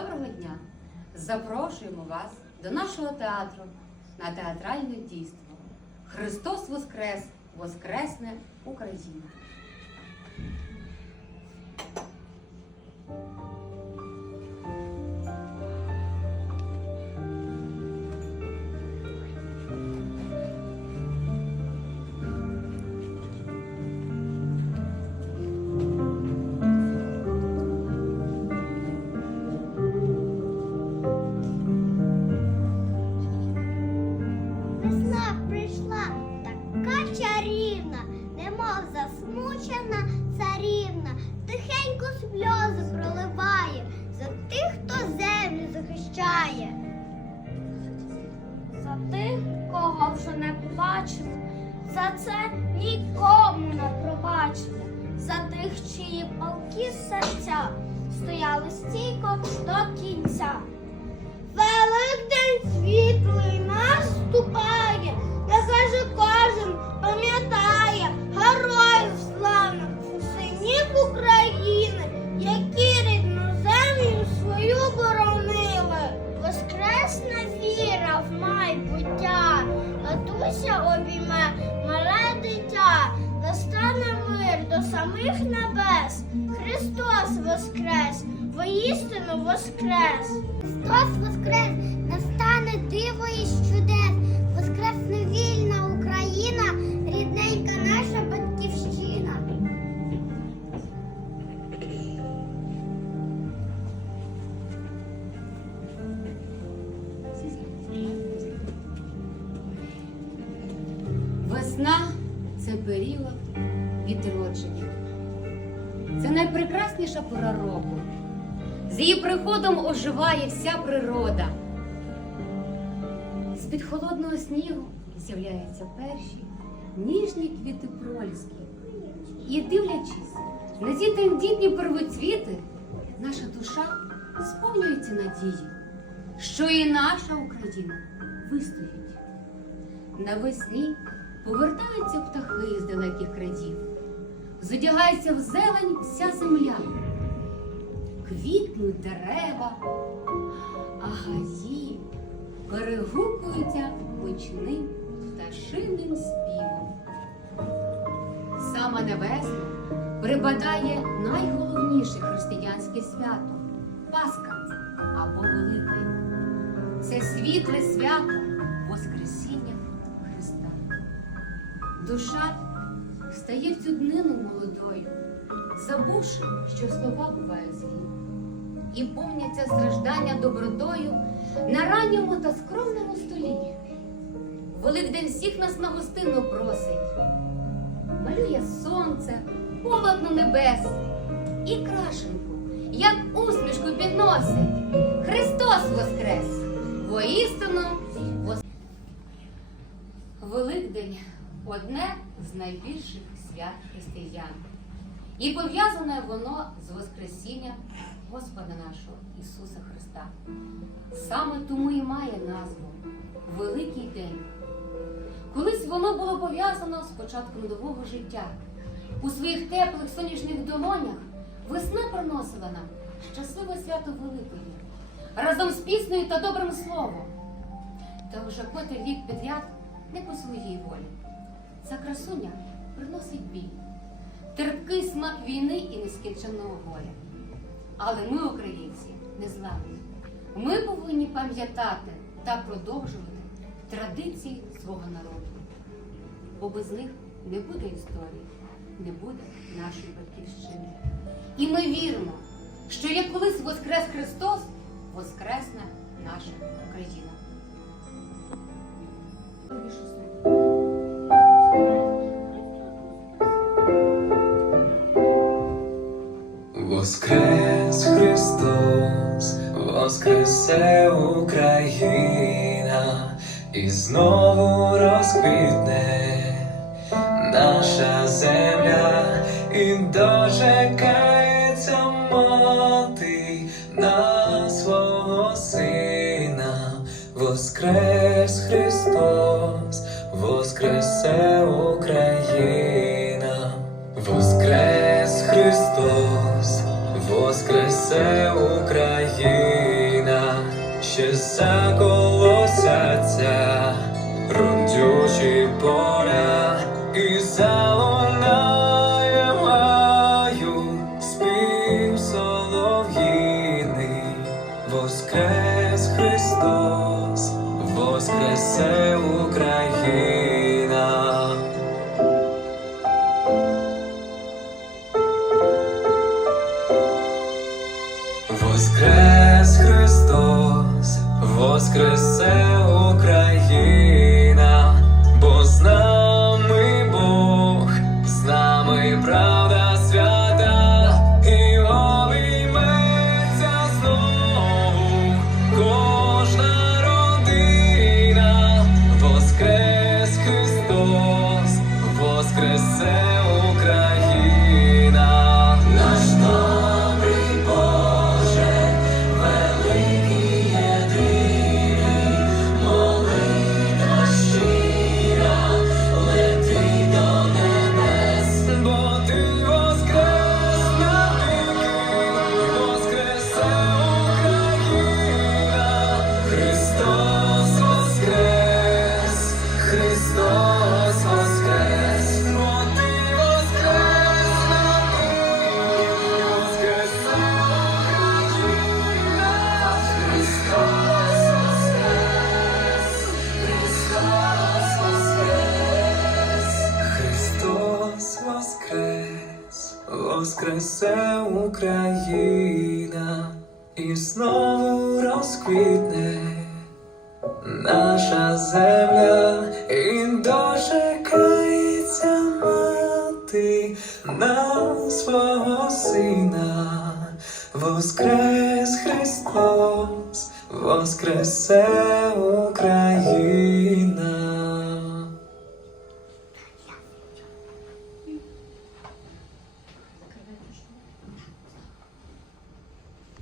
Доброго дня! Запрошуємо вас до нашого театру на театральне дійство. Христос Воскрес! Воскресне Україна! Не побачив, за це нікому не пробачив, за тих, чиї палки серця стояли стійко до кінця. Великдень світлий наступає, нехай же матуся обійме мале дитя, настане мир до самих небес. Христос воскрес, воістину воскрес. Христос воскрес, настане диво і Весна це період відродження. Це найпрекрасніша пора року. З її приходом оживає вся природа. З-під холодного снігу з'являються перші ніжні квіти проліски. І дивлячись на ці тендітні первоцвіти, наша душа сповнюється надії, що і наша Україна вистоїть. Навесні повертаються птахи з далеких крадів, зодягається в зелень вся земля, квітнуть дерева, а гаї перегукуються гучним пташиним співом. Саме на весну припадає найголовніше християнське свято Пасха або Великдень. Це світле свято Воскресіння Христа. Душа стає в цю днину молодою, забувши, що слова бувають злі, і повняться страждання добротою на ранньому та скромному столі. Великдень всіх нас на гостину просить, малює сонце, полотно небес і крашенку, як усмішку підносить. Христос Воскрес! Воістину одне з найбільших свят християн. І пов'язане воно з Воскресінням Господа нашого Ісуса Христа. Саме тому і має назву Великий День. Колись воно було пов'язано з початком нового життя. У своїх теплих сонячних долонях весна приносила нам щасливе свято Великої, разом з піснею та добрим словом. Та вже котрий рік підряд не по своїй волі. Ця красуня приносить біль, терпкий смак війни і нескінченного горя. Але ми, українці, не зламні. Ми повинні пам'ятати та продовжувати традиції свого народу. Бо без них не буде історії, не буде нашої батьківщини. І ми віримо, що як колись воскрес Христос, воскресне наша Україна. Воскрес Христос, воскресе Україна, і знову розквітне наша земля, і дожекається мати на свого сина. Воскрес Христос, воскресе Україна, все Україна, ще заколосяться рундючі поля і залунає спів солов'їний, воскрес Христос, воскресе Україна. Воскрес Христос, воскресе Україна, бо з нами Бог, з нами правда свята, і обійметься знову кожна родина, воскрес Христос, воскресе воскресе Україна, і знову розквітне наша земля, і дочекається мати на свого сина, воскрес Христос, воскресе Україна.